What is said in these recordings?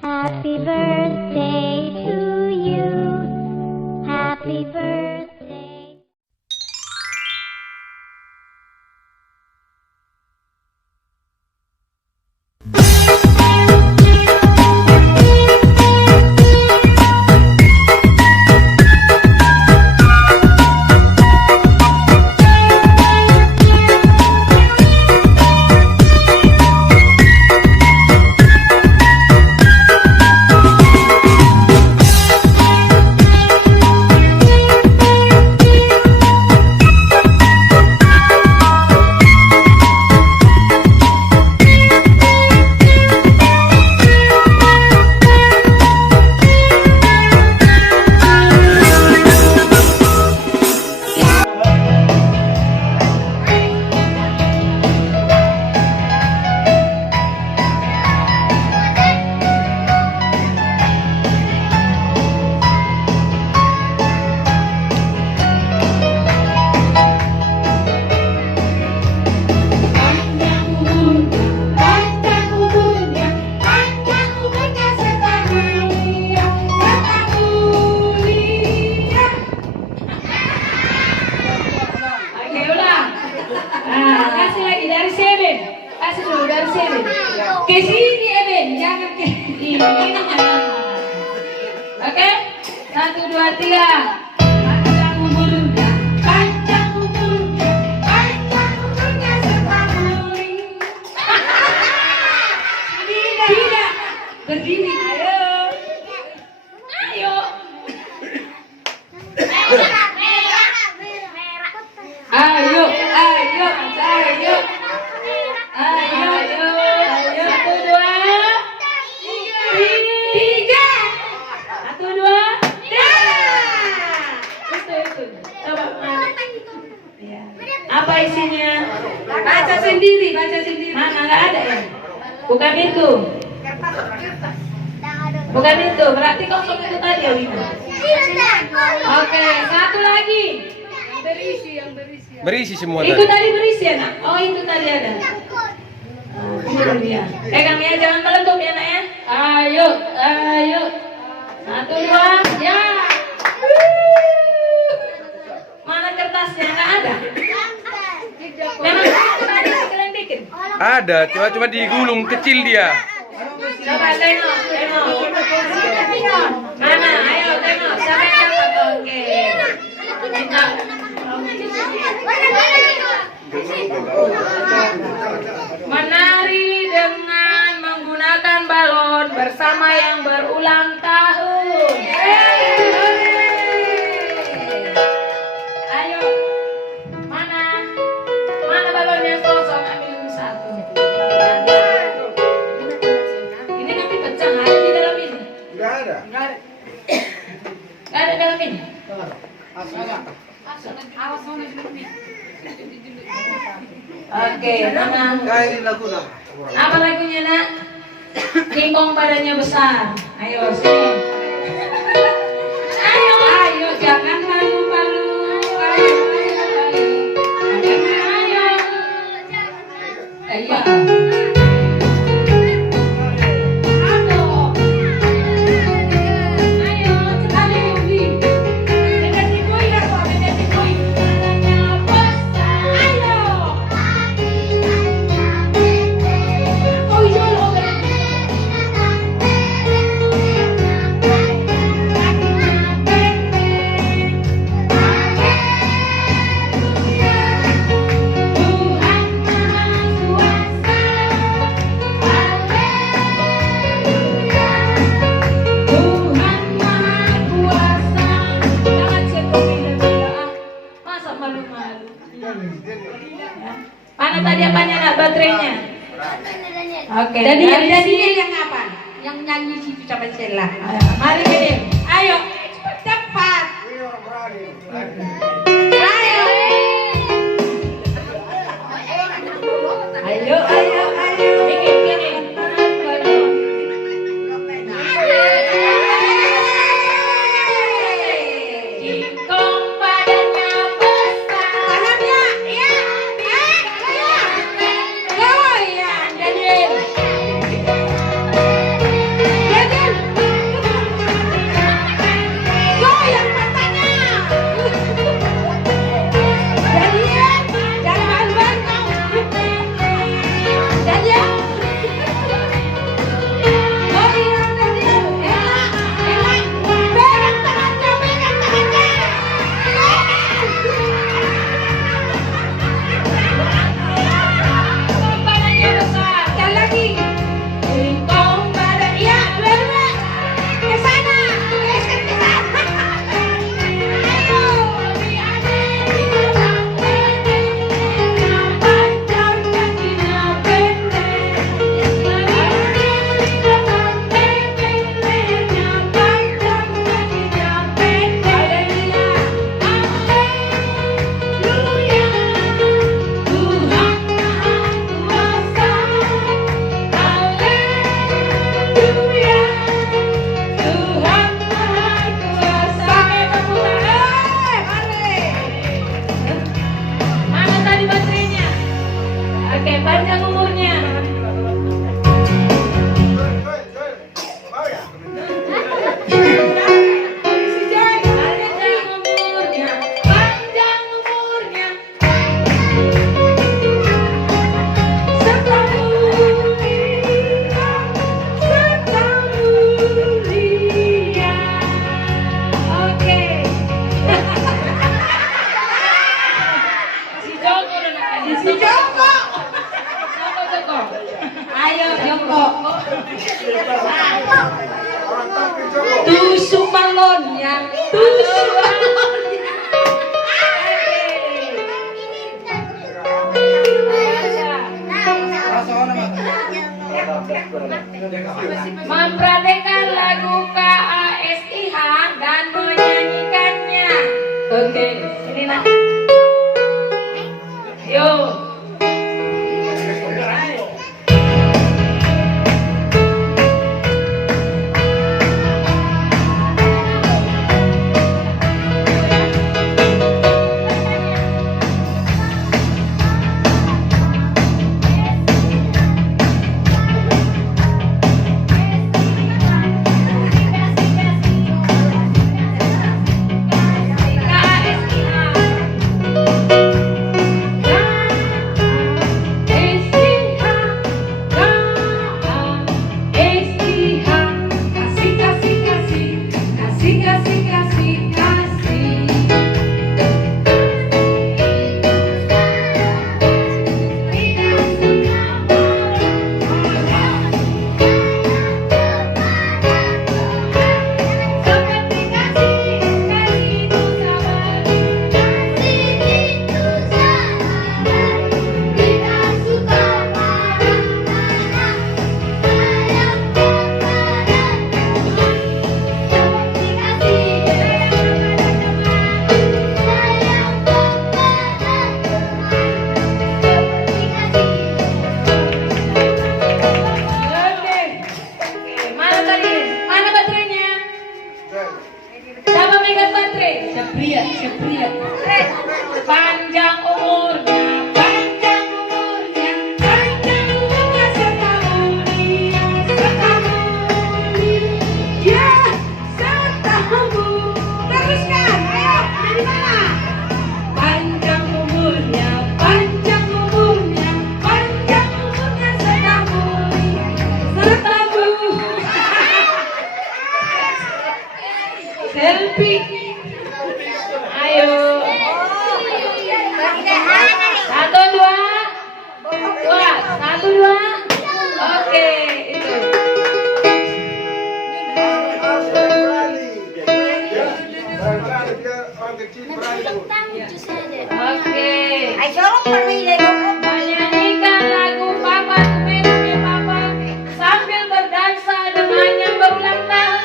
Happy birthday to you. Happy birthday. Ke sini Eben, jangan ke ini. Oke, 1, 2, 3. Panjang umurnya, panjang umurnya, panjang umurnya sekali. Tidak, berdiri. Ayo. Ayo, ayo, ayo. Ayo. 1, 2, 3. 1, 2, 3. Itu. Coba. Ya. Apa isinya? Baca sendiri. Mana nggak ada ya? Bukan itu. Bukan itu. Berarti kosong itu tadi ya, Wina. Oke, satu lagi. Berisi semua Itu tadi. tadi berisi ya, nak? Oh, itu tadi ada. Ini dia. Pegang ya, jangan meletup ya, nak ya. Ayo. 1, 2, ya. Mana kertasnya? Nggak ada. Memang tadi kalian bikin. Ada, cuma digulung kecil dia. Coba tengok. Mana? Ayo tengok. Siapa yang dapat? Oke. Minta. Menari dengan menggunakan balon bersama yang berulang tahun. Ayo, mana balonnya kosong? Ambil satu. Ini nanti pecah, ada di dalam ini. Enggak ada. Nggak ada dalam ini. Oke, mana? Apa lagunya, nak? Kingkong badannya besar. Ayo, sini. Ayo, jangan malu-malu. Ayo. Mana tadi apanya, nak? Baterainya. Oke. Jadi dari yang sini. yang apa? Yang nyanyi situ sama Cella. Mari Dede. Ayo. Cepat. Ayo. Bikin gini. Kingkong badannya besar. Tangannya, ya. Goyang, Dede. Dede. tusuk balonnya, tusuk balonnya. Mempraktekkan lagu KASIH dan menyanyikannya. Oke, ini nak. Yo. Panjang umurnya, panjang umurnya, panjang umurnya setahun ya setahun. Teruskan, ayo dari mana? Panjang umurnya, panjang umurnya, panjang umurnya setahun. Selfie. Ayo. Satu, dua. Satu, dua. Oke, itu. Oke. Menyanyikan lagu Papa Tumerume Papa sambil berdansa dengan yang berulang tahun.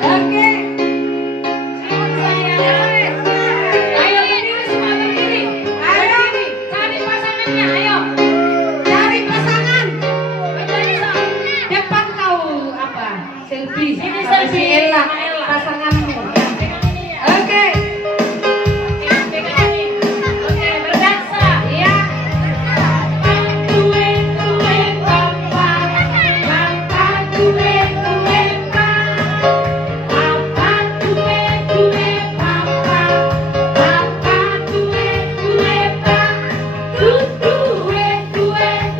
Oke. Ayo berdiri semua berdiri. Ayo cari pasangannya. Ayo cari pasangan. Cepat kau apa? Selfie. Ini selfie Ella pasanganmu. Oke. Oke berdansa. Ya. Tue tue papa, papa tue tue papa. Papa tue tue papa, papa tue tue pa, tue tue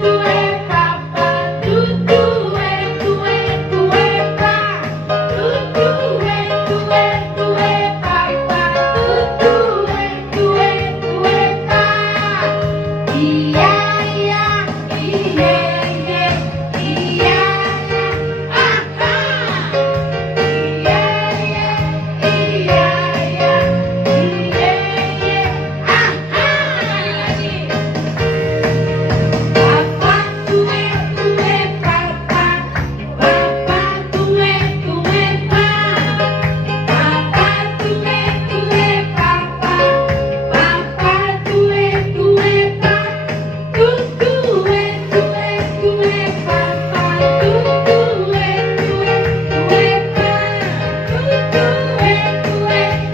tue papa, tue tue tue pa, tue tue tue papa, tue tue pa. Iya iya iya iya iya aha. Iya iya iya iya iya iya aha. Papa tue tue papa, papa tue tue pa, papa tue tue papa, papa tue tue pa, tue tue tue papa, tue tue tue pa, tue tue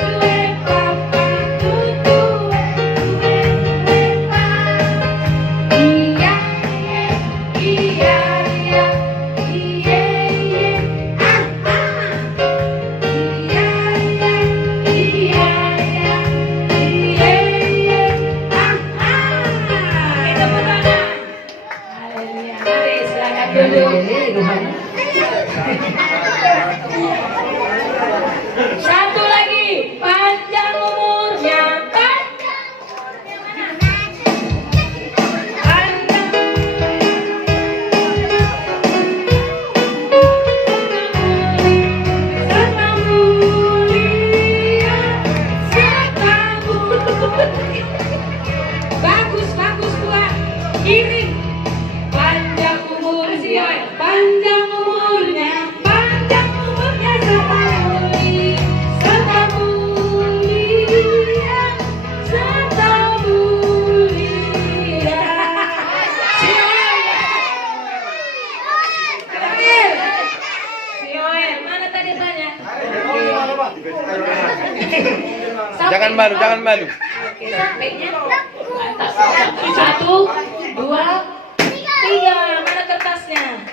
tue papa, tue tue tue pa. Iya iya iya iya iya aha. Iya iya iya iya iya iya aha. Tepuk tangan. Haleluya. Mari silakan duduk. Satu lagi, panjang umurnya, panjang umurnya mana? Panjang. Jangan malu, jangan malu. Oke, baiknya. Mantap. 1, 2, 3. Mana kertasnya?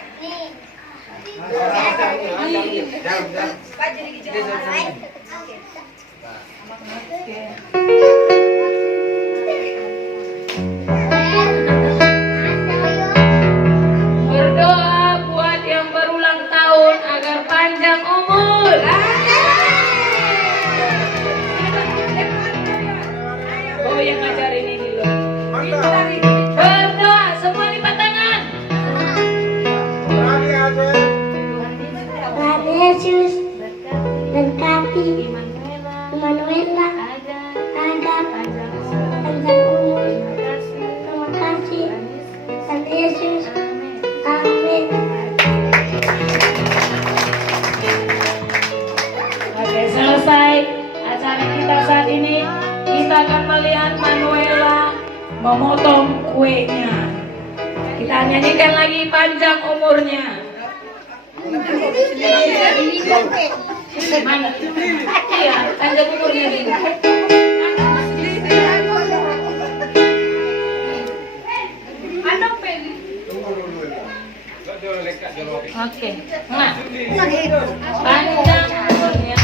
Berdoa buat yang berulang tahun agar panjang umur. Oh, yang ngajarin ini loh. Berdoa, semua lipat tangan. Tuhan Yesus berkati Emanuela agar panjang umur. Terima kasih Tuhan Yesus. Amin. Oke, selesai acara kita saat ini. Kita akan melihat Manuela memotong kuenya. Kita nyanyikan lagi panjang umurnya. Mana? Iya, panjang umurnya ini. Oke. Nah, panjang umurnya.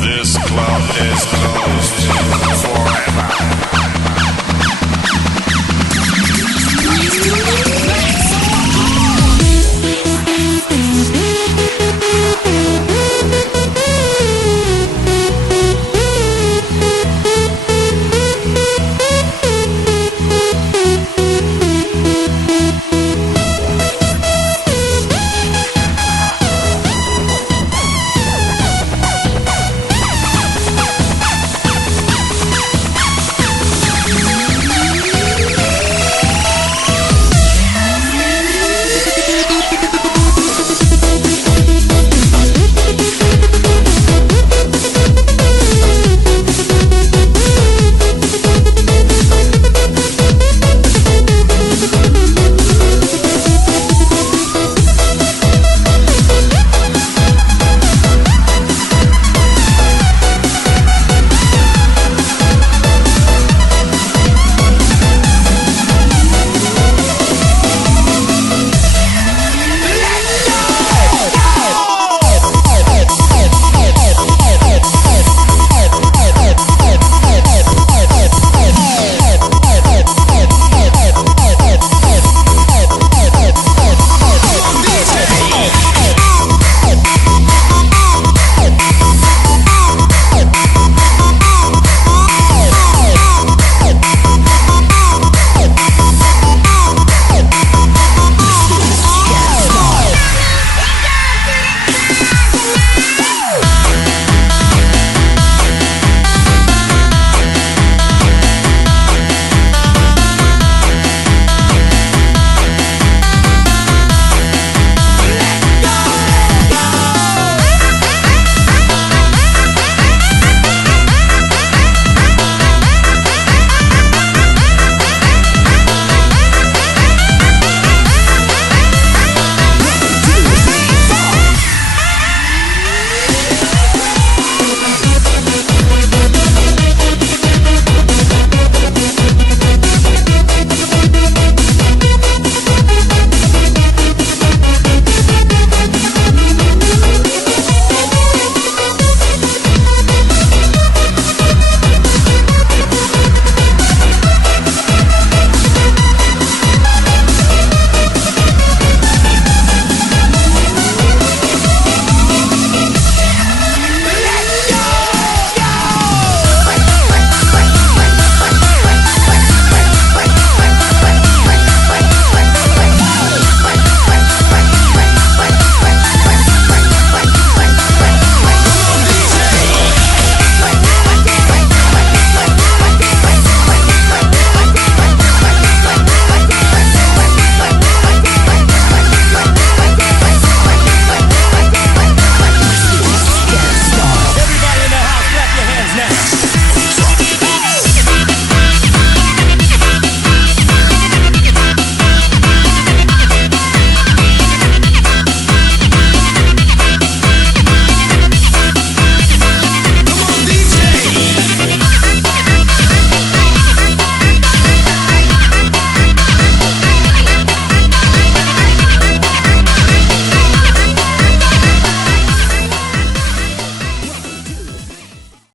This club is closed.